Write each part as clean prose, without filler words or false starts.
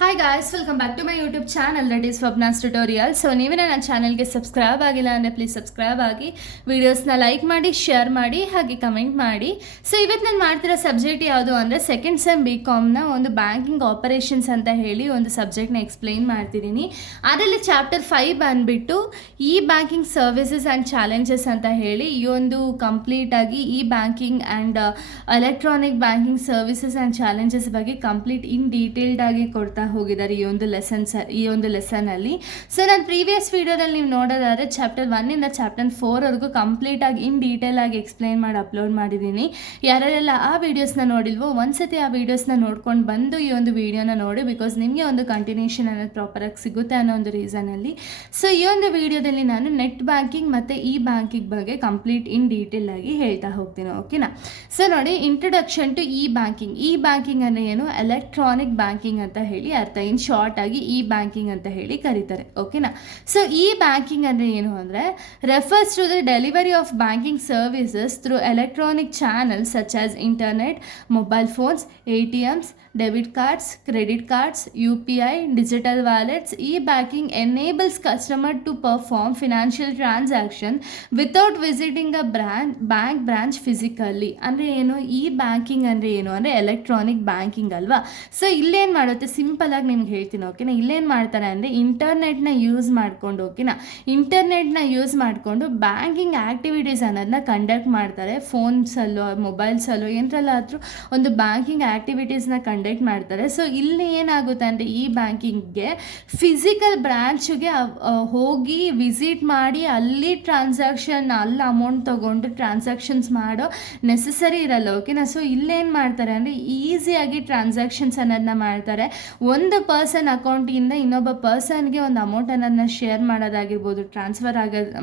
Hi guys, welcome back to my YouTube channel that is Swapna's tutorial. So ನೀವೇ ನನ್ನ ಚಾನಲ್ಗೆ subscribe ಆಗಿಲ್ಲ ಅಂದರೆ ಪ್ಲೀಸ್ ಸಬ್ಸ್ಕ್ರೈಬ್ ಆಗಿ, ವೀಡಿಯೋಸ್ನ ಲೈಕ್ ಮಾಡಿ, ಶೇರ್ ಮಾಡಿ, ಹಾಗೆ ಕಮೆಂಟ್ ಮಾಡಿ. ಸೊ ಇವತ್ತು ನಾನು ಮಾಡ್ತಿರೋ ಸಬ್ಜೆಕ್ಟ್ ಯಾವುದು ಅಂದರೆ ಸೆಕೆಂಡ್ ಸೆಮ್ BComನ ಒಂದು ಬ್ಯಾಂಕಿಂಗ್ ಆಪರೇಷನ್ಸ್ ಅಂತ ಹೇಳಿ ಒಂದು ಸಬ್ಜೆಕ್ಟ್ನ ಎಕ್ಸ್ಪ್ಲೈನ್ ಮಾಡ್ತಿದ್ದೀನಿ. ಅದರಲ್ಲಿ ಚಾಪ್ಟರ್ 5 ಬಂದುಬಿಟ್ಟು ಈ ಬ್ಯಾಂಕಿಂಗ್ ಸರ್ವಿಸಸ್ ಆ್ಯಂಡ್ ಚಾಲೆಂಜಸ್ ಅಂತ ಹೇಳಿ ಈ ಒಂದು ಕಂಪ್ಲೀಟಾಗಿ ಈ banking and electronic banking services and challenges ಬಗ್ಗೆ ಕಂಪ್ಲೀಟ್ ಇನ್ ಡೀಟೇಲ್ಡ್ ಆಗಿ ಕೊಡ್ತಾ ಹೋಗಿದ್ದಾರೆ ಈ ಒಂದು ಲೆಸನಲ್ಲಿ. ಸೊ ನಾನು ಪ್ರೀವಿಯಸ್ ವಿಡಿಯೋದಲ್ಲಿ ನೀವು ನೋಡೋದಾದರೆ ಚಾಪ್ಟರ್ 1ಇಂದ ಚಾಪ್ಟರ್ 4ವರೆಗೂ ಕಂಪ್ಲೀಟಾಗಿ ಇನ್ ಡೀಟೇಲ್ ಆಗಿ ಎಕ್ಸ್ಪ್ಲೈನ್ ಮಾಡಿ ಅಪ್ಲೋಡ್ ಮಾಡಿದ್ದೀನಿ. ಯಾರೆಲ್ಲ ಆ ವೀಡಿಯೋಸ್ನ ನೋಡಿಲ್ವೋ ಒಂದ್ಸತಿ ಆ ವೀಡಿಯೋಸ್ನ ನೋಡ್ಕೊಂಡು ಬಂದು ಈ ಒಂದು ವೀಡಿಯೋನ ನೋಡಿ, ಬಿಕಾಸ್ ನಿಮಗೆ ಒಂದು ಕಂಟಿನ್ಯೂಷನ್ ಅನ್ನೋದು ಪ್ರಾಪರಾಗಿ ಸಿಗುತ್ತೆ ಅನ್ನೋ ಒಂದು ರೀಸನಲ್ಲಿ. ಸೊ ಈ ಒಂದು ವೀಡಿಯೋದಲ್ಲಿ ನಾನು ನೆಟ್ ಬ್ಯಾಂಕಿಂಗ್ ಮತ್ತು ಈ ಬ್ಯಾಂಕಿಂಗ್ ಬಗ್ಗೆ ಕಂಪ್ಲೀಟ್ ಇನ್ ಡೀಟೇಲ್ ಆಗಿ ಹೇಳ್ತಾ ಹೋಗ್ತೀನಿ. ಓಕೆನಾ? ಸೊ ನೋಡಿ, ಇಂಟ್ರೊಡಕ್ಷನ್ ಟು ಈ ಬ್ಯಾಂಕಿಂಗ್ ಅಂದರೆ ಏನು? ಎಲೆಕ್ಟ್ರಾನಿಕ್ ಬ್ಯಾಂಕಿಂಗ್ ಅಂತ ಹೇಳಿ ಅರ್ಥ. ಇನ್ ಶಾರ್ಟ್ ಆಗಿ ಈ ಬ್ಯಾಂಕಿಂಗ್ ಅಂತ ಹೇಳಿ ಕರೀತಾರೆ. ಓಕೆನಾ? ಸೊ ಈ ಬ್ಯಾಂಕಿಂಗ್ ಅಂದರೆ ಏನು ಅಂದರೆ refers to the delivery of banking services through electronic channels such as internet, mobile phones, ATMs, debit cards, credit cards, UPI, digital wallets. E-banking enables customer to perform financial transaction without visiting a bank branch physically. ಅಂದರೆ ಏನು? ಈ banking ಅಂದರೆ ಏನು ಅಂದರೆ electronic banking ಅಲ್ವಾ? So ಇಲ್ಲೇನು ಮಾಡುತ್ತೆ, simple ಆಗಿ ನಿಮ್ಗೆ ಹೇಳ್ತೀನಿ. ಓಕೆನಾ? ಇಲ್ಲೇನು ಮಾಡ್ತಾರೆ ಅಂದರೆ ಇಂಟರ್ನೆಟ್ನ ಯೂಸ್ ಮಾಡಿಕೊಂಡು, ಓಕೆನಾ, ಇಂಟರ್ನೆಟ್ನ ಯೂಸ್ ಮಾಡಿಕೊಂಡು ಬ್ಯಾಂಕಿಂಗ್ ಆ್ಯಕ್ಟಿವಿಟೀಸ್ ಅನ್ನೋದನ್ನ ಕಂಡಕ್ಟ್ ಮಾಡ್ತಾರೆ. ಫೋನ್ಸಲ್ಲೋ ಮೊಬೈಲ್ಸಲ್ಲೋ ಏನರಲ್ಲಾದರೂ ಒಂದು ಬ್ಯಾಂಕಿಂಗ್ ಆ್ಯಕ್ಟಿವಿಟೀಸ್ನ ಕಂಡಕ್ಟ್ ಮಾಡ್ತಾರೆ. ಸೊ ಇಲ್ಲಿ ಏನಾಗುತ್ತೆ ಅಂದರೆ ಈ ಬ್ಯಾಂಕಿಂಗ್ಗೆ ಫಿಸಿಕಲ್ ಬ್ರಾಂಚ್ಗೆ ಹೋಗಿ ವಿಸಿಟ್ ಮಾಡಿ ಅಲ್ಲಿ ಅಲ್ಲಿ ಅಮೌಂಟ್ ತೊಗೊಂಡು ಟ್ರಾನ್ಸಾಕ್ಷನ್ಸ್ ಮಾಡೋ ನೆಸಸರಿ ಇರಲ್ಲ. ಓಕೆನಾ? ಸೊ ಇಲ್ಲೇನು ಮಾಡ್ತಾರೆ ಅಂದರೆ ಈಸಿಯಾಗಿ ಟ್ರಾನ್ಸಾಕ್ಷನ್ಸ್ ಅನ್ನೋದನ್ನ ಮಾಡ್ತಾರೆ. ಒಂದು ಪರ್ಸನ್ ಅಕೌಂಟಿಂದ ಇನ್ನೊಬ್ಬ ಪರ್ಸನ್ಗೆ ಒಂದು ಅಮೌಂಟ್ ಅನ್ನೋದನ್ನ ಶೇರ್ ಮಾಡೋದಾಗಿರ್ಬೋದು, ಟ್ರಾನ್ಸ್ಫರ್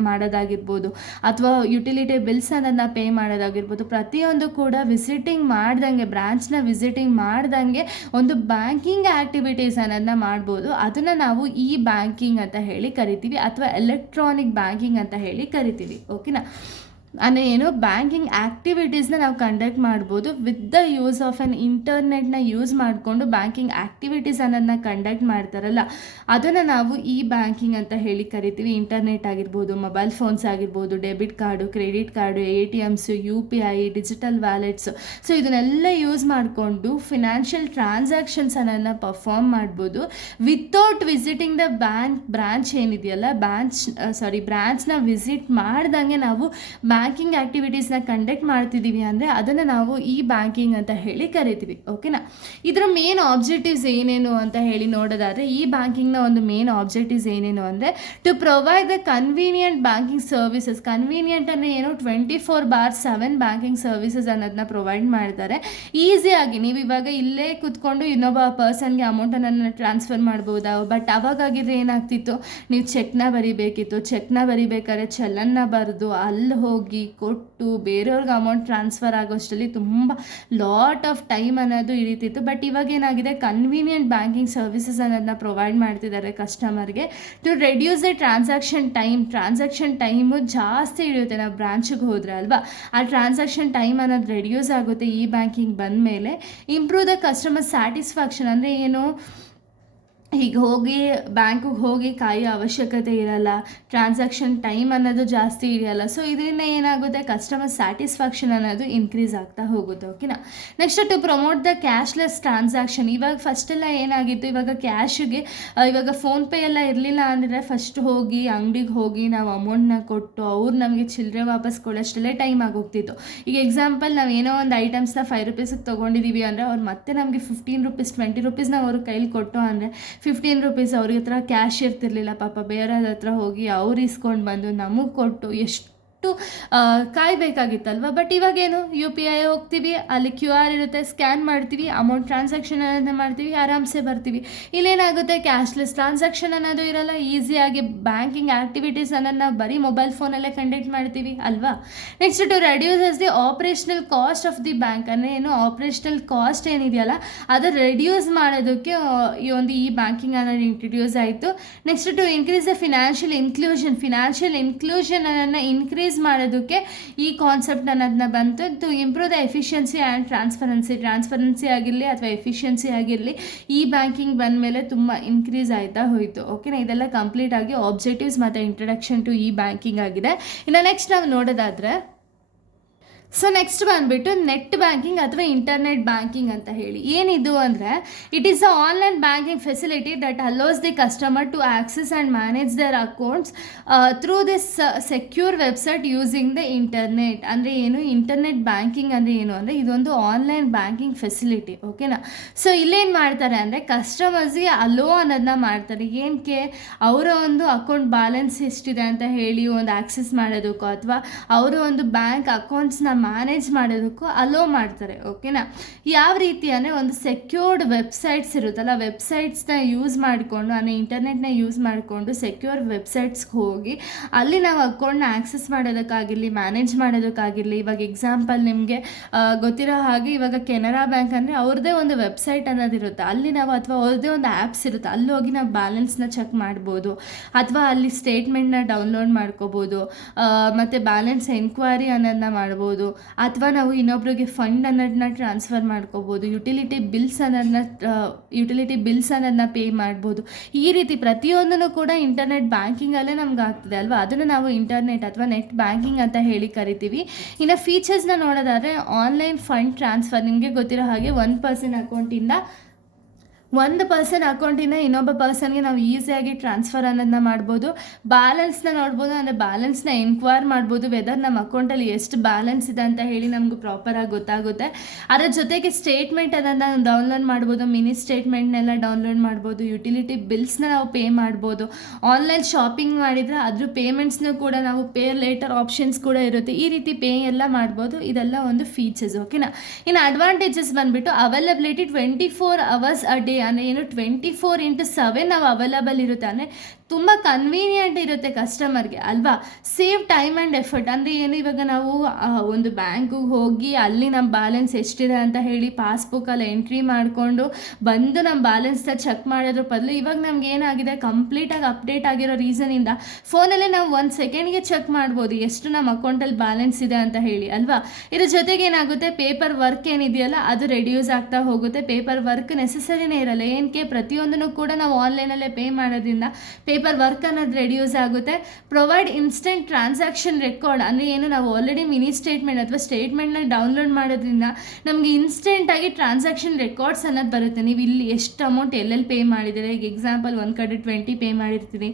ಮಾಡೋದಾಗಿರ್ಬೋದು, ಅಥವಾ ಯುಟಿಲಿಟಿ ಬಿಲ್ಸ್ ಅನ್ನೋದನ್ನ ಪೇ ಮಾಡೋದಾಗಿರ್ಬೋದು, ಪ್ರತಿಯೊಂದು ಕೂಡ ವಿಸಿಟಿಂಗ್ ಮಾಡ್ದಂಗೆ, ಬ್ರಾಂಚ್ನ ವಿಸಿಟಿಂಗ್ ಮಾಡ್ದಂಗೆ ಒಂದು ಬ್ಯಾಂಕಿಂಗ್ ಆ್ಯಕ್ಟಿವಿಟೀಸ್ ಅನ್ನೋದನ್ನ ಮಾಡ್ಬೋದು. ಅದನ್ನು ನಾವು ಈ ಬ್ಯಾಂಕಿಂಗ್ ಅಂತ ಹೇಳಿ ಕರಿತೀವಿ, ಅಥವಾ ಎಲೆಕ್ಟ್ರಾನಿಕ್ ಬ್ಯಾಂಕಿಂಗ್ ಅಂತ ಹೇಳಿ ಕರಿತೀವಿ. ಓಕೆನಾ? ಅಂದರೆ ಏನು? ಬ್ಯಾಂಕಿಂಗ್ ಆ್ಯಕ್ಟಿವಿಟೀಸ್ನ ನಾವು ಕಂಡಕ್ಟ್ ಮಾಡ್ಬೋದು with the use of on ಇಂಟರ್ನೆಟ್ನ ಯೂಸ್ ಮಾಡಿಕೊಂಡು ಬ್ಯಾಂಕಿಂಗ್ ಆ್ಯಕ್ಟಿವಿಟೀಸ್ ಅನ್ನೋದನ್ನ ಕಂಡಕ್ಟ್ ಮಾಡ್ತಾರಲ್ಲ, ಅದನ್ನು ನಾವು ಈ ಬ್ಯಾಂಕಿಂಗ್ ಅಂತ ಹೇಳಿ ಕರಿತೀವಿ. ಇಂಟರ್ನೆಟ್ ಆಗಿರ್ಬೋದು, ಮೊಬೈಲ್ ಫೋನ್ಸ್ ಆಗಿರ್ಬೋದು, debit card, credit card, ATMs, UPI, digital wallets. So ಇದನ್ನೆಲ್ಲ ಯೂಸ್ ಮಾಡಿಕೊಂಡು ಫಿನಾನ್ಷಿಯಲ್ ಟ್ರಾನ್ಸಾಕ್ಷನ್ಸ್ ಅನ್ನೋದನ್ನ ಪರ್ಫಾರ್ಮ್ ಮಾಡ್ಬೋದು ವಿತೌಟ್ ವಿಸಿಟಿಂಗ್ ದ ಬ್ರಾಂಚ್ ಏನಿದೆಯಲ್ಲ, ಬ್ರಾಂಚ್ನ ವಿಸಿಟ್ ಮಾಡ್ದಂಗೆ ನಾವು ಬ್ಯಾಂಕಿಂಗ್ ಆ್ಯಕ್ಟಿವಿಟೀಸ್ನ ಕಂಡಕ್ಟ್ ಮಾಡ್ತಿದ್ದೀವಿ ಅಂದರೆ ಅದನ್ನು ನಾವು ಈ ಬ್ಯಾಂಕಿಂಗ್ ಅಂತ ಹೇಳಿ ಕರಿತೀವಿ. ಓಕೆನಾ? ಇದರ ಮೇನ್ ಆಬ್ಜೆಕ್ಟಿವ್ಸ್ ಏನೇನು ಅಂತ ಹೇಳಿ ನೋಡೋದಾದರೆ ಈ ಬ್ಯಾಂಕಿಂಗ್ನ ಒಂದು ಮೇನ್ ಆಬ್ಜೆಕ್ಟಿವ್ಸ್ ಏನೇನು ಅಂದರೆ to provide the convenient banking services. Convenient ಅಂದರೆ ಏನು? 24/7 ಬ್ಯಾಂಕಿಂಗ್ ಸರ್ವಿಸಸ್ ಅನ್ನೋದನ್ನ ಪ್ರೊವೈಡ್ ಮಾಡ್ತಾರೆ. ಈಸಿಯಾಗಿ ನೀವು ಇವಾಗ ಇಲ್ಲೇ ಕೂತ್ಕೊಂಡು ಇನ್ನೊಬ್ಬ ಪರ್ಸನ್ಗೆ ಅಮೌಂಟನ್ನು ಟ್ರಾನ್ಸ್ಫರ್ ಮಾಡ್ಬೋದಾ? ಬಟ್ ಅವಾಗಾಗಿದ್ರೆ ಏನಾಗ್ತಿತ್ತು, ನೀವು ಚೆಕ್ನ ಬರಿಬೇಕಾದ್ರೆ ಚಲನ್ನ ಬರೆದು ಅಲ್ಲಿ ಹೋಗಿ ಕೊಟ್ಟು ಬೇರೆಯವ್ರಿಗೆ ಅಮೌಂಟ್ ಟ್ರಾನ್ಸ್ಫರ್ ಆಗೋಷ್ಟರಲ್ಲಿ ತುಂಬ ಲಾಟ್ ಆಫ್ ಟೈಮ್ ಅನ್ನೋದು ಹಿಡಿತಿತ್ತು. ಬಟ್ ಇವಾಗ ಏನಾಗಿದೆ, ಕನ್ವೀನಿಯಂಟ್ ಬ್ಯಾಂಕಿಂಗ್ ಸರ್ವಿಸಸ್ ಅನ್ನೋದನ್ನ ಪ್ರೊವೈಡ್ ಮಾಡ್ತಿದ್ದಾರೆ ಕಸ್ಟಮರ್ಗೆ to reduce the transaction time ಜಾಸ್ತಿ ಹಿಡಿಯುತ್ತೆ. ನಾವು ಬ್ರಾಂಚಿಗೆ ಹೋದರೆ ಅಲ್ವಾ, ಆ ಟ್ರಾನ್ಸಾಕ್ಷನ್ ಟೈಮ್ ಅನ್ನೋದು ರೆಡ್ಯೂಸ್ ಆಗುತ್ತೆ ಈ ಬ್ಯಾಂಕಿಂಗ್ ಬಂದ ಮೇಲೆ. ಇಂಪ್ರೂವ್ ದ ಕಸ್ಟಮರ್ ಸ್ಯಾಟಿಸ್ಫ್ಯಾಕ್ಷನ್ ಅಂದರೆ ಏನು? ಹೀಗೆ ಹೋಗಿ ಬ್ಯಾಂಕಿಗೆ ಹೋಗಿ ಕಾಯೋ ಅವಶ್ಯಕತೆ ಇರಲ್ಲ, ಟ್ರಾನ್ಸಾಕ್ಷನ್ ಟೈಮ್ ಅನ್ನೋದು ಜಾಸ್ತಿ ಇರಲ್ಲ. ಸೊ ಇದರಿಂದ ಏನಾಗುತ್ತೆ, ಕಸ್ಟಮರ್ ಸ್ಯಾಟಿಸ್ಫ್ಯಾಕ್ಷನ್ ಅನ್ನೋದು ಇನ್ಕ್ರೀಸ್ ಆಗ್ತಾ ಹೋಗುತ್ತೆ. ಓಕೆನಾ? Next to promote the cashless transaction. ಇವಾಗ ಫಸ್ಟೆಲ್ಲ ಏನಾಗಿತ್ತು, ಇವಾಗ ಕ್ಯಾಶಿಗೆ ಇವಾಗ ಫೋನ್ಪೇ ಎಲ್ಲ ಇರಲಿಲ್ಲ ಅಂದರೆ ಫಸ್ಟ್ ಹೋಗಿ ಅಂಗಡಿಗೆ ಹೋಗಿ ನಾವು ಅಮೌಂಟ್ನ ಕೊಟ್ಟು ಅವ್ರು ನಮಗೆ ಚಿಲ್ಲರೆ ವಾಪಸ್ ಕೊಡೋಷ್ಟರಲ್ಲೇ ಟೈಮ್ ಆಗೋಗ್ತಿತ್ತು. ಈಗ ಎಕ್ಸಾಂಪಲ್ ನಾವು ಏನೋ ಒಂದು ಐಟಮ್ಸ್ನ 5 ರೂಪೀಸಿಗೆ ತೊಗೊಂಡಿದ್ದೀವಿ ಅಂದರೆ ಅವ್ರು ಮತ್ತೆ ನಮಗೆ 15 ರೂಪೀಸ್ 20 ರೂಪೀಸ್ನ ಅವ್ರ ಕೈಲಿ ಕೊಟ್ಟು ಅಂದರೆ 15 ರೂಪೀಸ್ ಅವ್ರಿಗೆ ಹತ್ರ ಕ್ಯಾಶ್ ಇರ್ತಿರ್ಲಿಲ್ಲ. ಪಾಪ ಬೇರೆಯವ್ರ ಹತ್ರ ಹೋಗಿ ಅವ್ರು ಇಸ್ಕೊಂಡು ಬಂದು ನಮಗೆ ಕೊಟ್ಟು ಎಷ್ಟು ಕಾಯಬೇಕಾಗಿತ್ತಲ್ವ. ಬಟ್ ಇವಾಗೇನು, UPI ಹೋಗ್ತೀವಿ, ಅಲ್ಲಿ QR ಇರುತ್ತೆ, ಸ್ಕ್ಯಾನ್ ಮಾಡ್ತೀವಿ, ಅಮೌಂಟ್ ಟ್ರಾನ್ಸಾಕ್ಷನ್ ಅನ್ನೋದನ್ನ ಮಾಡ್ತೀವಿ, ಆರಾಮ್ಸೆ ಬರ್ತೀವಿ. ಇಲ್ಲೇನಾಗುತ್ತೆ, ಕ್ಯಾಶ್ಲೆಸ್ ಟ್ರಾನ್ಸಾಕ್ಷನ್ ಅನ್ನೋದು ಇರಲ್ಲ. ಈಸಿಯಾಗಿ ಬ್ಯಾಂಕಿಂಗ್ ಆ್ಯಕ್ಟಿವಿಟೀಸ್ ಅನ್ನೋದು ನಾವು ಬರೀ ಮೊಬೈಲ್ ಫೋನಲ್ಲೇ ಕಂಡಕ್ಟ್ ಮಾಡ್ತೀವಿ ಅಲ್ವಾ. Next to reduces the operational cost of the bank. ಅಂದರೆ ಏನು? ಆಪ್ರೇಷನಲ್ ಕಾಸ್ಟ್ ಏನಿದೆಯಲ್ಲ ಅದು ರೆಡ್ಯೂಸ್ ಮಾಡೋದಕ್ಕೆ ಈ ಬ್ಯಾಂಕಿಂಗ್ ಅನ್ನೋದು ಇಂಟ್ರಡ್ಯೂಸ್ ಆಯಿತು. Next to increase the financial inclusion ಅನ್ನೋದನ್ನ ಇನ್ಕ್ರೀಸ್ ಇನ್ಕ್ರೀಸ್ ಮಾಡೋದಕ್ಕೆ ಈ ಕಾನ್ಸೆಪ್ಟ್ ಅನ್ನೋದನ್ನ ಬಂತು. To improve the efficiency and transparency ಆಗಿರಲಿ ಅಥವಾ ಎಫಿಷಿಯನ್ಸಿ ಆಗಿರಲಿ, ಈ ಬ್ಯಾಂಕಿಂಗ್ ಬಂದ ಮೇಲೆ ತುಂಬ ಇನ್ಕ್ರೀಸ್ ಆಯ್ತಾ ಹೋಯಿತು. ಓಕೆನಾ, ಇದೆಲ್ಲ ಕಂಪ್ಲೀಟ್ ಆಗಿ ಆಬ್ಜೆಕ್ಟಿವ್ಸ್ ಮತ್ತು ಇಂಟ್ರಡಕ್ಷನ್ ಟು ಈ ಬ್ಯಾಂಕಿಂಗ್ ಆಗಿದೆ. ಇನ್ನು ನೆಕ್ಸ್ಟ್ ನಾವು ನೋಡೋದಾದರೆ, ಸೊ ನೆಕ್ಸ್ಟ್ ಬಂದುಬಿಟ್ಟು ನೆಟ್ ಬ್ಯಾಂಕಿಂಗ್ ಅಥವಾ ಇಂಟರ್ನೆಟ್ ಬ್ಯಾಂಕಿಂಗ್ ಅಂತ ಹೇಳಿ. ಏನಿದು ಅಂದರೆ, it is a online banking facility that allows the customer to access and manage their accounts through this secure website using the internet. ಅಂದರೆ ಏನು, ಇಂಟರ್ನೆಟ್ ಬ್ಯಾಂಕಿಂಗ್ ಅಂದರೆ ಏನು ಅಂದರೆ, ಇದೊಂದು ಆನ್ಲೈನ್ ಬ್ಯಾಂಕಿಂಗ್ ಫೆಸಿಲಿಟಿ. ಓಕೆನಾ, ಸೊ ಇಲ್ಲೇನು ಮಾಡ್ತಾರೆ ಅಂದರೆ, ಕಸ್ಟಮರ್ಸ್ಗೆ ಅಲೋ ಅನ್ನೋದನ್ನ ಮಾಡ್ತಾರೆ. ಏನಕ್ಕೆ, ಅವರ ಒಂದು ಅಕೌಂಟ್ ಬ್ಯಾಲೆನ್ಸ್ ಎಷ್ಟಿದೆ ಅಂತ ಹೇಳಿ ಒಂದು ಆಕ್ಸೆಸ್ ಮಾಡೋದಕ್ಕೋ ಅಥವಾ ಅವರ ಒಂದು ಬ್ಯಾಂಕ್ ಅಕೌಂಟ್ಸ್ನ ಮ್ಯಾನೇಜ್ ಮಾಡೋದಕ್ಕೂ ಅಲೋ ಮಾಡ್ತಾರೆ. ಓಕೆನಾ, ಯಾವ ರೀತಿ ಅಂದರೆ, ಒಂದು ಸೆಕ್ಯೂರ್ಡ್ ವೆಬ್ಸೈಟ್ಸ್ ಇರುತ್ತಲ್ಲ, ವೆಬ್ಸೈಟ್ಸ್ನ ಯೂಸ್ ಮಾಡಿಕೊಂಡು ಅಂದರೆ ಇಂಟರ್ನೆಟ್ನ ಯೂಸ್ ಮಾಡಿಕೊಂಡು ಸೆಕ್ಯೂರ್ ವೆಬ್ಸೈಟ್ಸ್ಗೆ ಹೋಗಿ ಅಲ್ಲಿ ನಾವು ಅಕೌಂಟ್ನ ಆಕ್ಸೆಸ್ ಮಾಡೋದಕ್ಕಾಗಿರಲಿ, ಮ್ಯಾನೇಜ್ ಮಾಡೋದಕ್ಕಾಗಿರಲಿ. ಇವಾಗ ಎಕ್ಸಾಂಪಲ್ ನಿಮಗೆ ಗೊತ್ತಿರೋ ಹಾಗೆ, ಇವಾಗ ಕೆನರಾ ಬ್ಯಾಂಕ್ ಅಂದರೆ ಅವ್ರದ್ದೇ ಒಂದು ವೆಬ್ಸೈಟ್ ಅನ್ನೋದಿರುತ್ತೆ, ಅಲ್ಲಿ ನಾವು ಅಥವಾ ಅವ್ರದ್ದೇ ಒಂದು ಆ್ಯಪ್ಸ್ ಇರುತ್ತೆ, ಅಲ್ಲಿ ಹೋಗಿ ನಾವು ಬ್ಯಾಲೆನ್ಸ್ನ ಚೆಕ್ ಮಾಡ್ಬೋದು, ಅಥವಾ ಅಲ್ಲಿ ಸ್ಟೇಟ್ಮೆಂಟ್ನ ಡೌನ್ಲೋಡ್ ಮಾಡ್ಕೋಬೋದು, ಮತ್ತು ಬ್ಯಾಲೆನ್ಸ್ ಎನ್ಕ್ವೈರಿ ಅನ್ನೋದನ್ನ ಮಾಡ್ಬೋದು, ಅಥವಾ ನಾವು ಇನ್ನೊಬ್ರಿಗೆ ಫಂಡ್ ಅನ್ನೋದನ್ನ ಟ್ರಾನ್ಸ್ಫರ್ ಮಾಡ್ಕೋಬೋದು, ಯುಟಿಲಿಟಿ ಬಿಲ್ಸ್ ಅನ್ನೋದನ್ನ ಪೇ ಮಾಡ್ಬೋದು. ಈ ರೀತಿ ಪ್ರತಿಯೊಂದನ್ನು ಕೂಡ ಇಂಟರ್ನೆಟ್ ಬ್ಯಾಂಕಿಂಗಲ್ಲೇ ನಮ್ಗೆ ಆಗ್ತದೆ ಅಲ್ವಾ, ಅದನ್ನು ನಾವು ಇಂಟರ್ನೆಟ್ ಅಥವಾ ನೆಟ್ ಬ್ಯಾಂಕಿಂಗ್ ಅಂತ ಹೇಳಿ ಕರಿತೀವಿ. ಇನ್ನು ಫೀಚರ್ಸ್ನ ನೋಡೋದಾದರೆ, ಆನ್ಲೈನ್ ಫಂಡ್ ಟ್ರಾನ್ಸ್ಫರ್, ನಿಮಗೆ ಗೊತ್ತಿರೋ ಹಾಗೆ ಒಂದು ಪರ್ಸನ್ ಅಕೌಂಟಿಂದ ಇನ್ನೊಬ್ಬ ಪರ್ಸನ್ಗೆ ನಾವು ಈಸಿಯಾಗಿ ಟ್ರಾನ್ಸ್ಫರ್ ಅನ್ನೋದನ್ನ ಮಾಡ್ಬೋದು. ಬ್ಯಾಲೆನ್ಸ್ನ ನೋಡ್ಬೋದು, ಅಂದರೆ ಬ್ಯಾಲೆನ್ಸ್ನ ಎನ್ಕ್ವೈರ್ ಮಾಡ್ಬೋದು, ವೆದರ್ ನಮ್ಮ ಅಕೌಂಟಲ್ಲಿ ಎಷ್ಟು ಬ್ಯಾಲೆನ್ಸ್ ಇದೆ ಅಂತ ಹೇಳಿ ನಮಗೂ ಪ್ರಾಪರಾಗಿ ಗೊತ್ತಾಗುತ್ತೆ. ಅದರ ಜೊತೆಗೆ ಸ್ಟೇಟ್ಮೆಂಟ್ ಅದನ್ನು ಡೌನ್ಲೋಡ್ ಮಾಡ್ಬೋದು, ಮಿನಿ ಸ್ಟೇಟ್ಮೆಂಟ್ನೆಲ್ಲ ಡೌನ್ಲೋಡ್ ಮಾಡ್ಬೋದು, ಯುಟಿಲಿಟಿ ಬಿಲ್ಸ್ನ ನಾವು ಪೇ ಮಾಡ್ಬೋದು, ಆನ್ಲೈನ್ ಶಾಪಿಂಗ್ ಮಾಡಿದರೆ ಅದ್ರ ಪೇಮೆಂಟ್ಸ್ನೂ ಕೂಡ ನಾವು ಪೇ ಲೇಟರ್ ಆಪ್ಷನ್ಸ್ ಕೂಡ ಇರುತ್ತೆ, ಈ ರೀತಿ ಪೇ ಎಲ್ಲ ಮಾಡ್ಬೋದು. ಇದೆಲ್ಲ ಒಂದು ಫೀಚರ್ಸ್. ಓಕೆನಾ, ಇನ್ನು ಅಡ್ವಾಂಟೇಜಸ್ ಬಂದುಬಿಟ್ಟು ಅವೈಲಬಿಲಿಟಿ 24 hours a day, ಅಂದರೆ ಏನು 24/7 ನಾವು ಅವೈಲಬಲ್ ಇರುತ್ತೆ, ಅಂದರೆ ತುಂಬ ಕನ್ವೀನಿಯೆಂಟ್ ಇರುತ್ತೆ ಕಸ್ಟಮರ್ಗೆ ಅಲ್ವಾ. ಸೇವ್ ಟೈಮ್ ಆ್ಯಂಡ್ ಎಫರ್ಟ್, ಅಂದರೆ ಏನು, ಇವಾಗ ನಾವು ಒಂದು ಬ್ಯಾಂಕಿಗೆ ಹೋಗಿ ಅಲ್ಲಿ ನಮ್ಮ ಬ್ಯಾಲೆನ್ಸ್ ಎಷ್ಟಿದೆ ಅಂತ ಹೇಳಿ ಪಾಸ್ಬುಕ್ಕಲ್ಲಿ ಎಂಟ್ರಿ ಮಾಡಿಕೊಂಡು ಬಂದು ನಮ್ಮ ಬ್ಯಾಲೆನ್ಸ್ನ ಚೆಕ್ ಮಾಡೋದ್ರ ಬದಲು ಇವಾಗ ನಮ್ಗೆ ಏನಾಗಿದೆ, ಕಂಪ್ಲೀಟಾಗಿ ಅಪ್ಡೇಟ್ ಆಗಿರೋ ರೀಸನಿಂದ ಫೋನಲ್ಲೇ ನಾವು 1 ಸೆಕೆಂಡ್ಗೆ ಚೆಕ್ ಮಾಡ್ಬೋದು ಎಷ್ಟು ನಮ್ಮ ಅಕೌಂಟಲ್ಲಿ ಬ್ಯಾಲೆನ್ಸ್ ಇದೆ ಅಂತ ಹೇಳಿ ಅಲ್ವಾ. ಇದ್ರ ಜೊತೆಗೆ ಏನಾಗುತ್ತೆ, ಪೇಪರ್ ವರ್ಕ್ ಏನಿದೆಯಲ್ಲ ಅದು ರೆಡ್ಯೂಸ್ ಆಗ್ತಾ ಹೋಗುತ್ತೆ. ಪೇಪರ್ ವರ್ಕ್ ನೆಸಸರಿನೇ ಇರಲ್ಲ, ಏನಕ್ಕೆ, ಪ್ರತಿಯೊಂದನ್ನು ಕೂಡ ನಾವು ಆನ್ಲೈನಲ್ಲೇ ಪೇ ಮಾಡೋದ್ರಿಂದ ಪೇಪರ್ ವರ್ಕ್ ಅನ್ನೋದು ರೆಡ್ಯೂಸ್ ಆಗುತ್ತೆ. ಪ್ರೊವೈಡ್ ಇನ್ಸ್ಟೆಂಟ್ ಟ್ರಾನ್ಸಾಕ್ಷನ್ ರೆಕಾರ್ಡ್, ಅಂದರೆ ಏನು, ನಾವು ಆಲ್ರೆಡಿ ಮಿನಿ ಸ್ಟೇಟ್ಮೆಂಟ್ ಅಥವಾ ಸ್ಟೇಟ್ಮೆಂಟ್ನ ಡೌನ್ಲೋಡ್ ಮಾಡೋದ್ರಿಂದ ನಮಗೆ ಇನ್ಸ್ಟೆಂಟಾಗಿ ಟ್ರಾನ್ಸಾಕ್ಷನ್ ರೆಕಾರ್ಡ್ಸ್ ಅನ್ನೋದು ಬರುತ್ತೆ. ನೀವು ಇಲ್ಲಿ ಎಷ್ಟು ಅಮೌಂಟ್ ಎಲ್ಲೆಲ್ಲಿ ಪೇ ಮಾಡಿದ್ದೀರಿ, ಈಗ ಎಕ್ಸಾಂಪಲ್ ಒಂದು ಕಡೆ 20 ಪೇ ಮಾಡಿರ್ತೀನಿ,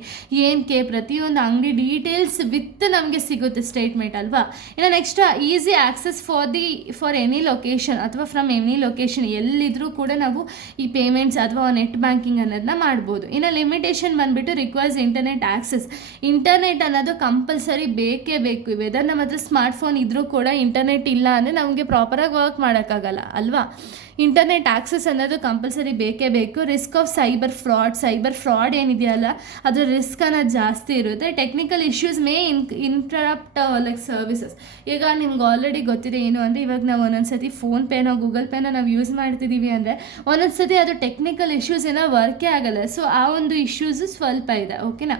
ಏನಕ್ಕೆ, ಪ್ರತಿಯೊಂದು ಅಂಗಡಿ ಡೀಟೇಲ್ಸ್ ವಿತ್ ನಮಗೆ ಸಿಗುತ್ತೆ ಸ್ಟೇಟ್ಮೆಂಟ್ ಅಲ್ವಾ. ಇನ್ನು next, easy access for any location ಅಥವಾ ಫ್ರಮ್ ಎನಿ ಲೊಕೇಶನ್, ಎಲ್ಲಿದ್ರೂ ಕೂಡ ನಾವು ಈ ಪೇಮೆಂಟ್ಸ್ ಅಥವಾ ನೆಟ್ ಬ್ಯಾಂಕಿಂಗ್ ಅನ್ನೋದನ್ನ ಮಾಡ್ಬೋದು. ಇನ್ನು ಲಿಮಿಟೇಷನ್ ಬಂದುಬಿಟ್ಟು ರಿಕ್ವೈರ್ಸ್ ಇಂಟರ್ನೆಟ್ ಆಕ್ಸೆಸ್, ಇಂಟರ್ನೆಟ್ ಅನ್ನೋದು ಕಂಪಲ್ಸರಿ ಬೇಕೇ ಬೇಕು. ವೆದರ್ ನಮ್ಮ ಹತ್ರ ಸ್ಮಾರ್ಟ್ಫೋನ್ ಇದ್ದರೂ ಕೂಡ ಇಂಟರ್ನೆಟ್ ಇಲ್ಲ ಅಂದರೆ ನಮಗೆ ಪ್ರಾಪರಾಗಿ ವರ್ಕ್ ಮಾಡೋಕ್ಕಾಗಲ್ಲ ಅಲ್ವಾ. ಇಂಟರ್ನೆಟ್ ಆಕ್ಸೆಸ್ ಅನ್ನೋದು ಕಂಪಲ್ಸರಿ ಬೇಕೇ ಬೇಕು. ರಿಸ್ಕ್ ಆಫ್ ಸೈಬರ್ ಫ್ರಾಡ್ ಏನಿದೆಯಲ್ಲ ಅದರ ರಿಸ್ಕ್ ಅನ್ನೋದು ಜಾಸ್ತಿ ಇರುತ್ತೆ. Technical issues May interrupt like services. ಈಗ ನಿಮ್ಗೆ ಆಲ್ರೆಡಿ ಗೊತ್ತಿದೆ ಏನು ಅಂದರೆ, ಇವಾಗ ನಾವು ಒಂದೊಂದ್ಸತಿ ಫೋನ್ಪೇನೋ ಗೂಗಲ್ ಪೇನೋ ನಾವು ಯೂಸ್ ಮಾಡ್ತಿದ್ದೀವಿ ಅಂದರೆ ಒಂದೊಂದ್ಸತಿ ಅದು ಟೆಕ್ನಿಕಲ್ ಇಶ್ಯೂಸ್ ಏನೋ ವರ್ಕೇ ಆಗಲ್ಲ. ಸೊ ಆ ಒಂದು ಇಶ್ಯೂಸು ಸ್ವಲ್ಪ ಇದೆ. ಓಕೆನಾ,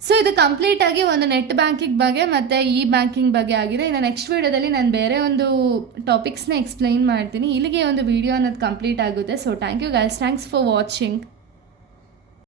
ಸೊ ಇದು ಕಂಪ್ಲೀಟಾಗಿ ಒಂದು ನೆಟ್ ಬ್ಯಾಂಕಿಂಗ್ ಬಗ್ಗೆ ಮತ್ತು ಇ ಬ್ಯಾಂಕಿಂಗ್ ಬಗ್ಗೆ ಆಗಿದೆ. ಇನ್ನು ನೆಕ್ಸ್ಟ್ ವೀಡಿಯೋದಲ್ಲಿ ನಾನು ಬೇರೆ ಒಂದು ಟಾಪಿಕ್ಸ್ನ ಎಕ್ಸ್ಪ್ಲೈನ್ ಮಾಡ್ತೀನಿ. ಇಲ್ಲಿಗೆ ಒಂದು ವಿಡಿಯೋ ಅನ್ನೋದು ಕಂಪ್ಲೀಟ್ ಆಗುತ್ತೆ. So thank you guys, thanks for watching.